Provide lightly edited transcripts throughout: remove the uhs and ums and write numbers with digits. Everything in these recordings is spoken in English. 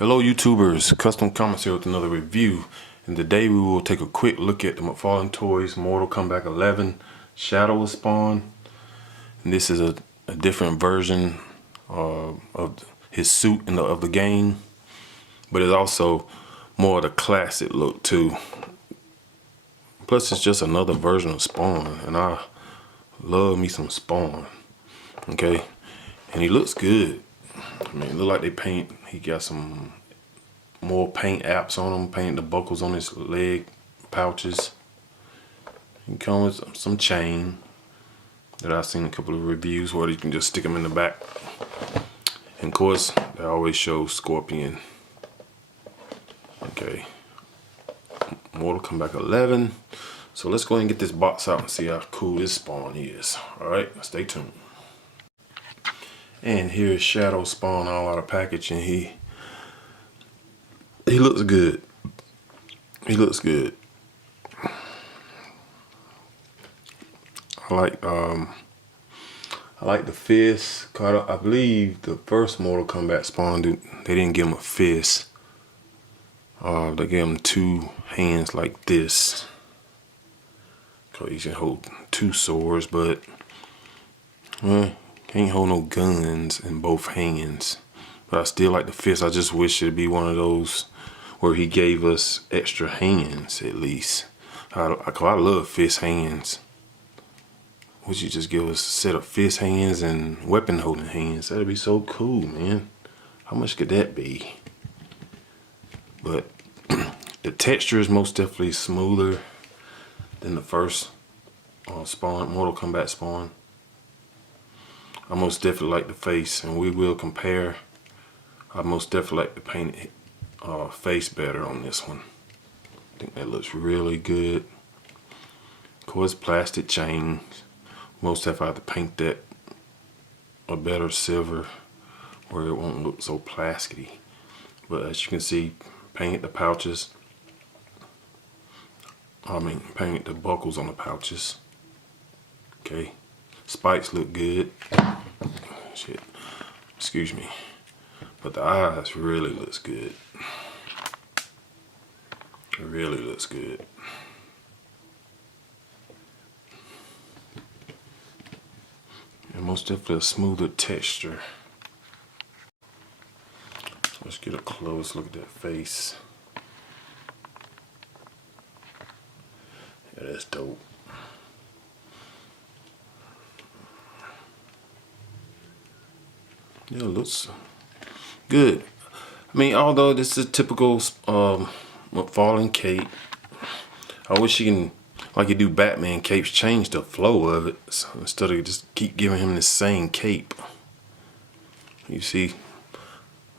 Hello YouTubers, Custom Comments here with another review, and today we will take a quick look at the Mcfarlane Toys Mortal Kombat 11 Shadow will Spawn. And this is a different version of his suit of the game, but it's also more of the classic look too. Plus it's just another version of Spawn, and I love me some Spawn. Okay, and he looks good. I mean, it look like he got some more paint apps on him, paint the buckles on his leg pouches. He comes with some chain that I've seen a couple of reviews where you can just stick them in the back. And of course, they always show Scorpion. Okay, Mortal Kombat 11. So let's go ahead and get this box out and see how cool this Spawn is. Alright, stay tuned. And here's Shadow Spawn all out of package, and he looks good. He looks good. I like the fist. I believe the first Mortal Kombat Spawn, they didn't give him a fist. They gave him two hands like this. So he can hold two swords, but can't hold no guns in both hands. But I still like the fist. I just wish it'd be one of those where he gave us extra hands at least. I love fist hands. Would you just give us a set of fist hands and weapon holding hands? That'd be so cool, man. How much could that be? But the texture is most definitely smoother than the first Spawn, Mortal Kombat Spawn. I most definitely like the face, and we will compare. I most definitely like the painted face better on this one. I think that looks really good. Of course, plastic chains. Most definitely have to paint that a better silver where it won't look so plasticky. But as you can see, painted the pouches. Painted the buckles on the pouches. Okay, spikes look good. Shit, excuse me. But the eyes really looks good. It really looks good. And most definitely a smoother texture. Let's get a close look at that face. Yeah, that's dope. Yeah, it looks good. I mean, although this is a typical Mcfarlane cape, I wish you can, like you do Batman capes, change the flow of it. So instead of just keep giving him the same cape. You see,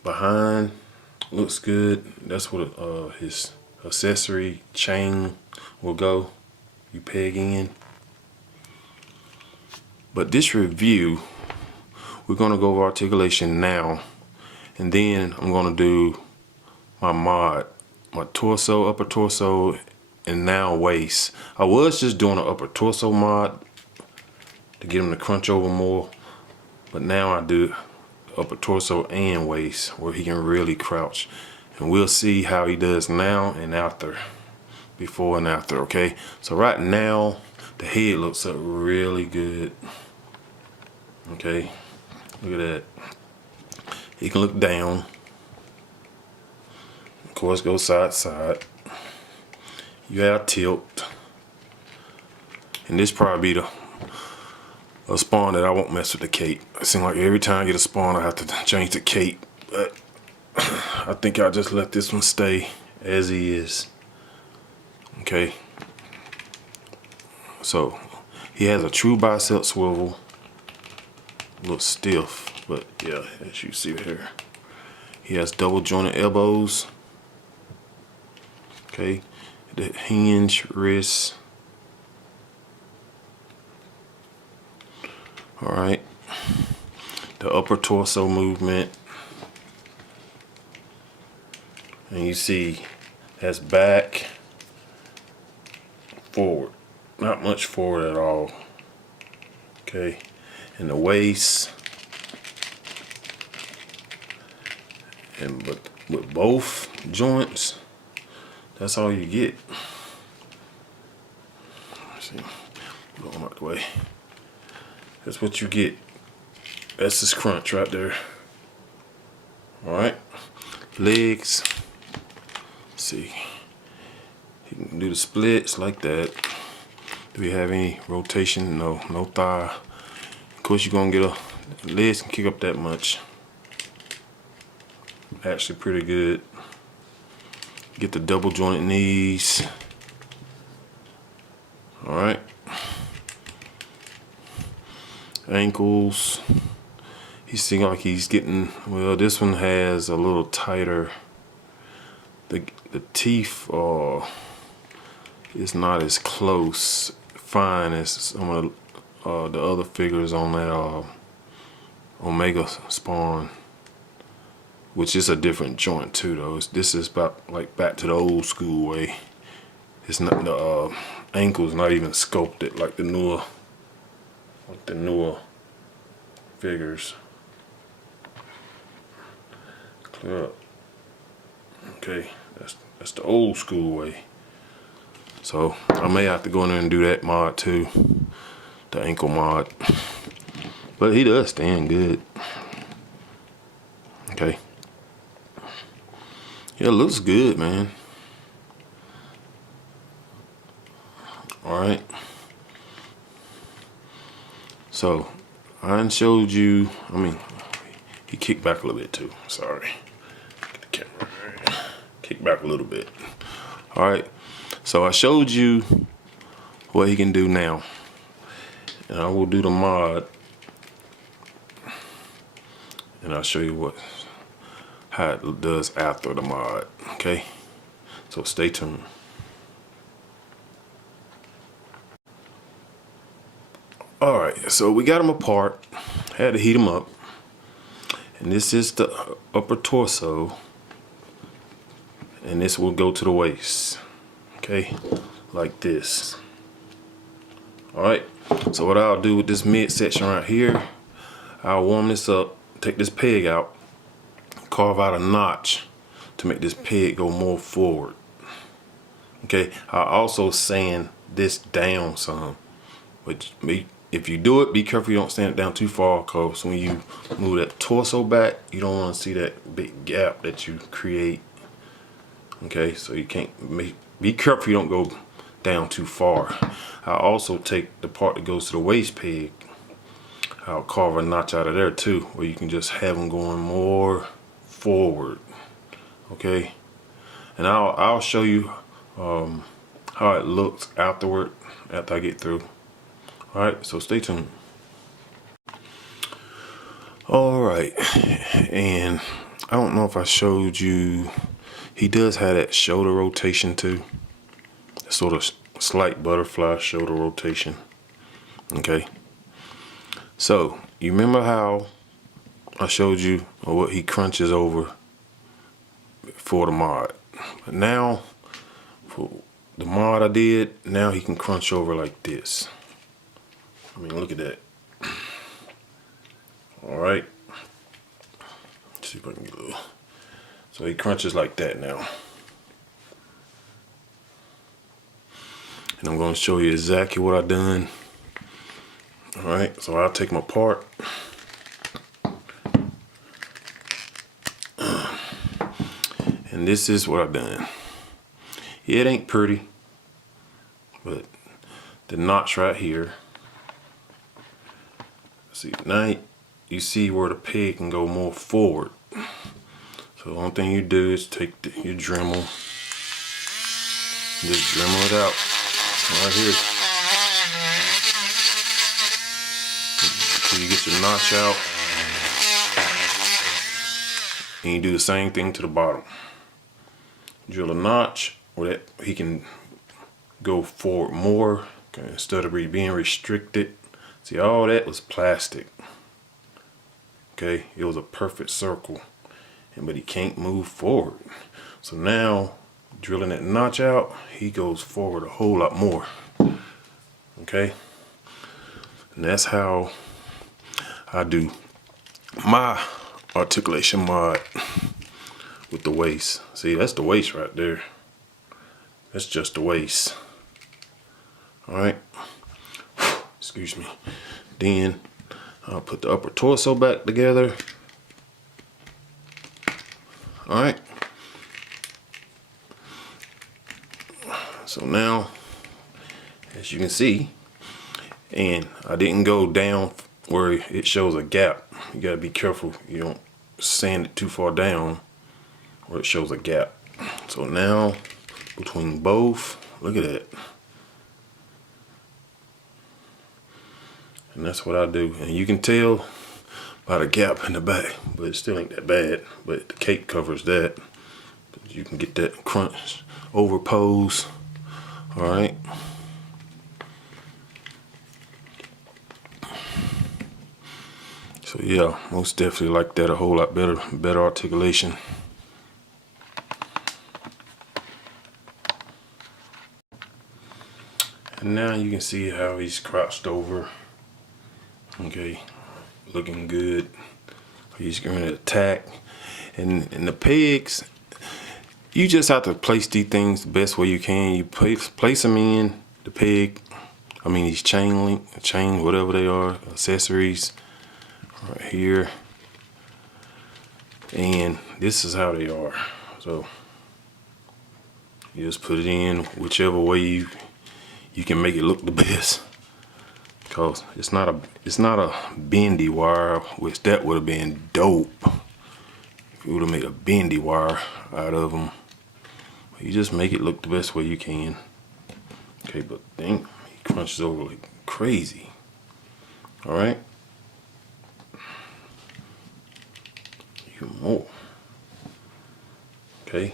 behind looks good. That's what his accessory chain will go. You peg in. But this review, we're gonna go over articulation now, and then I'm gonna do my mod, my torso, upper torso, and now waist. I was just doing an upper torso mod to get him to crunch over more, but now I do upper torso and waist where he can really crouch, and we'll see how he does now and after, before and after. Okay, so right now the head looks up really good. Okay, look at that. He can look down. Of course, go side to side. You have tilt. And this probably be a Spawn that I won't mess with the cape. It seems like every time I get a Spawn I have to change the cape. But I think I'll just let this one stay as he is. Okay. So he has a true bicep swivel. Looks stiff, but yeah, as you see here, he has double jointed elbows. Okay, the hinge wrist. All right, the upper torso movement, and you see that's back, forward, not much forward at all. Okay. And the waist, but with both joints, that's all you get. Let's see, go on out the way. That's what you get. That's his crunch right there. All right, legs. Let's see, you can do the splits like that. Do we have any rotation? No, no thigh. Of course, you're gonna get a legs can kick up that much. Actually, pretty good. Get the double jointed knees. All right. Ankles. He seems like he's getting, well, this one has a little tighter. The teeth is not as close, fine as some of the other figures on that Omega Spawn, which is a different joint too though. This is about like back to the old school way. It's not, the ankle's not even sculpted like the newer figures. Clear up. Okay, that's the old school way. So I may have to go in there and do that mod too, the ankle mod. But he does stand good. Okay. Yeah, it looks good, man. All right. So I showed you, I mean, he kicked back a little bit too. Sorry. Get the camera. Kick back a little bit. All right. So I showed you what he can do now. And I will do the mod. And I'll show you how it does after the mod. Okay? So stay tuned. Alright, so we got them apart. Had to heat them up. And this is the upper torso. And this will go to the waist. Okay? Like this. Alright, so what I'll do with this midsection right here, I'll warm this up, take this peg out, carve out a notch to make this peg go more forward. Okay, I'll also sand this down some. But if you do it, be careful you don't sand it down too far, because when you move that torso back, you don't want to see that big gap that you create. Okay, so you can't be careful you don't go down too far. I'll also take the part that goes to the waist peg. I'll carve a notch out of there too, where you can just have them going more forward. Okay, and I'll show you how it looks afterward, after I get through. All right, so stay tuned. All right, and I don't know if I showed you, he does have that shoulder rotation too, sort of slight butterfly shoulder rotation. Okay, so you remember how I showed you what he crunches over for the mod? But now for the mod I did, now he can crunch over like this. I mean, look at that. All right, let's see if I can get a little. So he crunches like that now. And I'm going to show you exactly what I've done. All right, so I'll take my part. And this is what I've done. It ain't pretty, but the notch right here. See, now you see where the peg can go more forward. So the only thing you do is take your Dremel, just Dremel it out right here until you get your notch out, and you do the same thing to the bottom. Drill a notch where that he can go forward more, okay, instead of being restricted. See, all that was plastic. Okay, it was a perfect circle, but he can't move forward. So now, drilling that notch out, he goes forward a whole lot more. Okay, and that's how I do my articulation mod with the waist. See, that's the waist right there. That's just the waist. All right. Excuse me. Then I'll put the upper torso back together. All right. So now, as you can see, and I didn't go down where it shows a gap. You gotta be careful you don't sand it too far down where it shows a gap. So now, between both, look at that. And that's what I do. And you can tell by the gap in the back, but it still ain't that bad. But the cape covers that. You can get that crunch over pose. All right. So yeah, most definitely like that a whole lot better articulation. And now you can see how he's crouched over. Okay, looking good. He's going to attack. And the pegs, you just have to place these things the best way you can. You place them in the peg. I mean these chain whatever they are, accessories right here. And this is how they are. So you just put it in whichever way you can make it look the best. Cause it's not a bendy wire, which that would have been dope if you would have made a bendy wire out of them. You just make it look the best way you can. Okay, but dang, he crunches over like crazy. All right. Even more. Okay.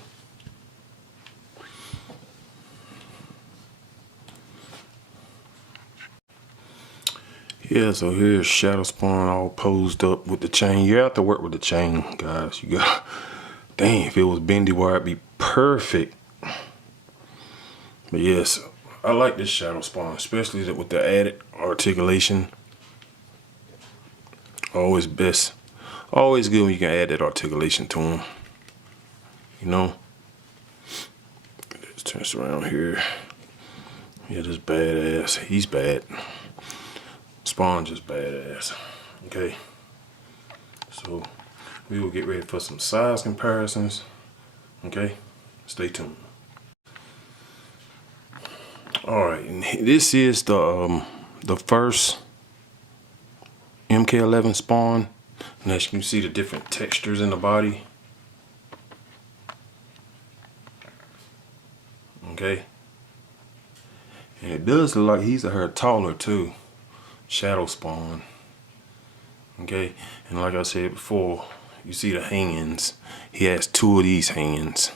Yeah, so here's Shadow Spawn all posed up with the chain. You have to work with the chain, guys. You got, dang, if it was bendy wire, it'd be perfect. But yes, I like this Shadow Spawn, especially with the added articulation. Always best, always good when you can add that articulation to them. You know? Let's turn this around here. Yeah, this badass. He's bad. Spawn just badass. Okay, so we will get ready for some size comparisons. Okay, stay tuned. All right, and this is the first MK11 Spawn, and as you can see the different textures in the body. Okay, and it does look like he's a hair taller too. Shadow Spawn. Okay, and like I said before, you see the hangings. He has two of these hangings,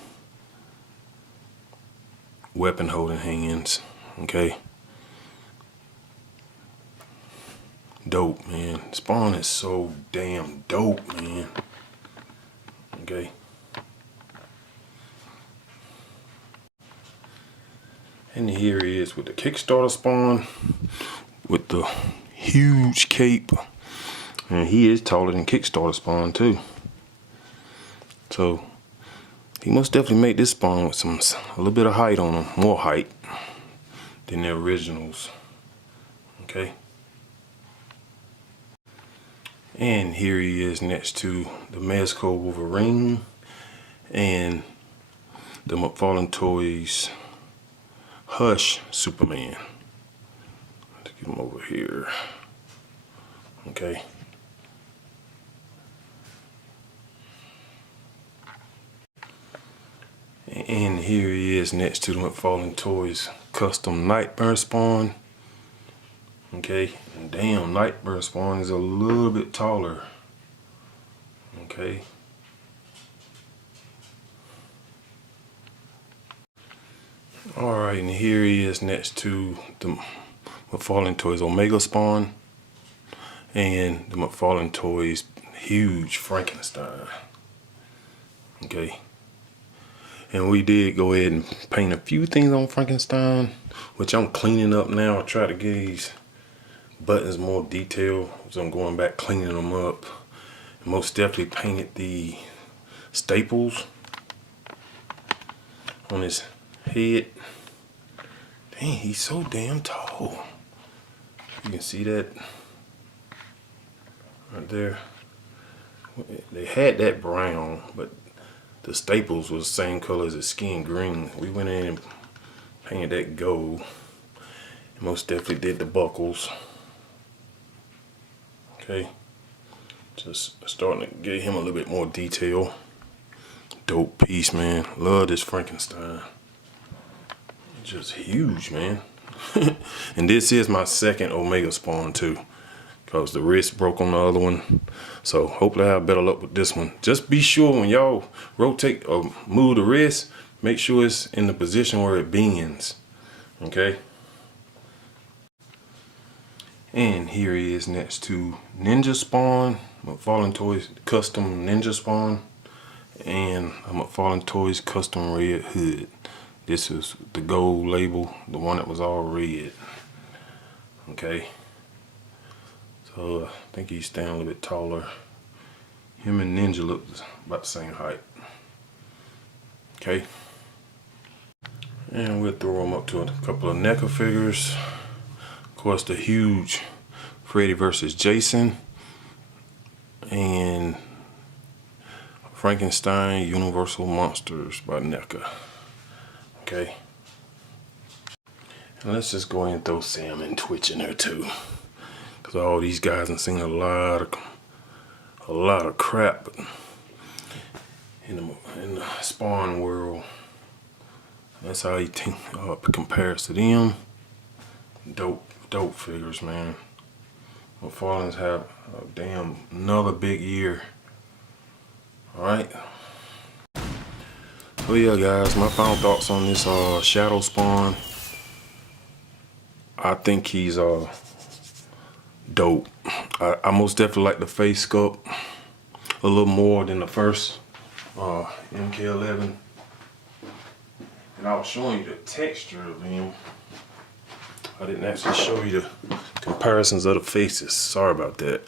weapon holding hangings. Okay, dope, man. Spawn is so damn dope, man. Okay, and here he is with the Kickstarter Spawn with the huge cape, and he is taller than Kickstarter Spawn too. So he most definitely made this Spawn with a little bit of height on him, more height than the originals. Okay, and here he is next to the Mezco Wolverine and the Mcfarlane Toys Hush Superman. Get him over here. Okay. And here he is next to the Mcfarlane Toys custom Nightmare Spawn. Okay, and damn, Nightmare Spawn is a little bit taller. Okay. Alright, and here he is next to the Mcfarlane Toys Omega Spawn and the Mcfarlane Toys huge Frankenstein. Okay, and we did go ahead and paint a few things on Frankenstein, which I'm cleaning up now. I try to get these buttons more detailed, so I'm going back cleaning them up. And most definitely painted the staples. on his head. Dang, he's so damn tall. You can see that right there. They had that brown, but the staples was the same color as his skin, green. We went in and painted that gold. And most definitely did the buckles. Okay. Just starting to give him a little bit more detail. Dope piece, man. Love this Frankenstein. Just huge, man. And this is my second Omega spawn too, because the wrist broke on the other one. So hopefully I have better luck with this one. Just be sure when y'all rotate or move the wrist, make sure it's in the position where it bends. Okay. And here he is next to Ninja Spawn, Mcfarlane Toys Custom Ninja Spawn, and a Mcfarlane Toys Custom Red Hood. This is the gold label, the one that was all red. Okay. So I think he's standing a little bit taller. Him and Ninja look about the same height. Okay. And we'll throw him up to a couple of NECA figures. Of course, the huge Freddy vs. Jason and Frankenstein Universal Monsters by NECA. Okay. And let's just go ahead and throw Sam and Twitch in there too, because all these guys have seen a lot of crap in the Spawn world. That's how he compares to them. Dope figures, man. Mcfarlane's have a damn another big year. Alright. So yeah, guys, my final thoughts on this Shadow Spawn. I think he's dope. I most definitely like the face sculpt a little more than the first MK11. And I was showing you the texture of him. I didn't actually show you the comparisons of the faces. Sorry about that.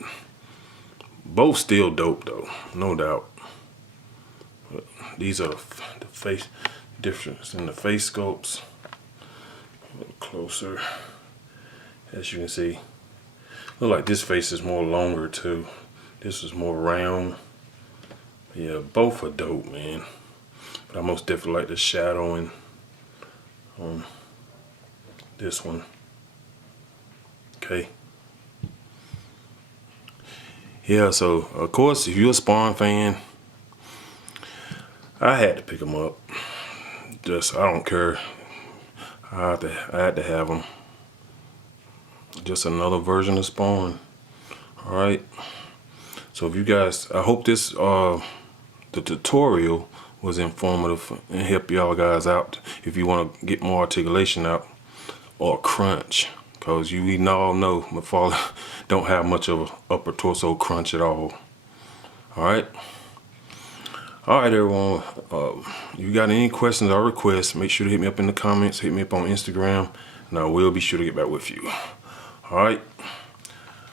Both still dope though, no doubt. But these are the face difference in the face sculpts. A little closer. As you can see, look like this face is more longer too. This is more round. Yeah, both are dope, man. But I most definitely like the shadowing on this one. Okay. Yeah, so of course, if you're a Spawn fan, I had to pick them up. Just, I don't care. I had to have them. Just another version of Spawn. All right. So if you guys, I hope this the tutorial was informative and help y'all guys out if you want to get more articulation out or crunch, because we all know Mcfarlane don't have much of an upper torso crunch at all. All right. All right, everyone. You got any questions or requests, make sure to hit me up in the comments, hit me up on Instagram, and I will be sure to get back with you. All right.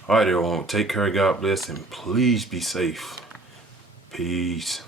All right, everyone. Take care. God bless, and please be safe. Peace.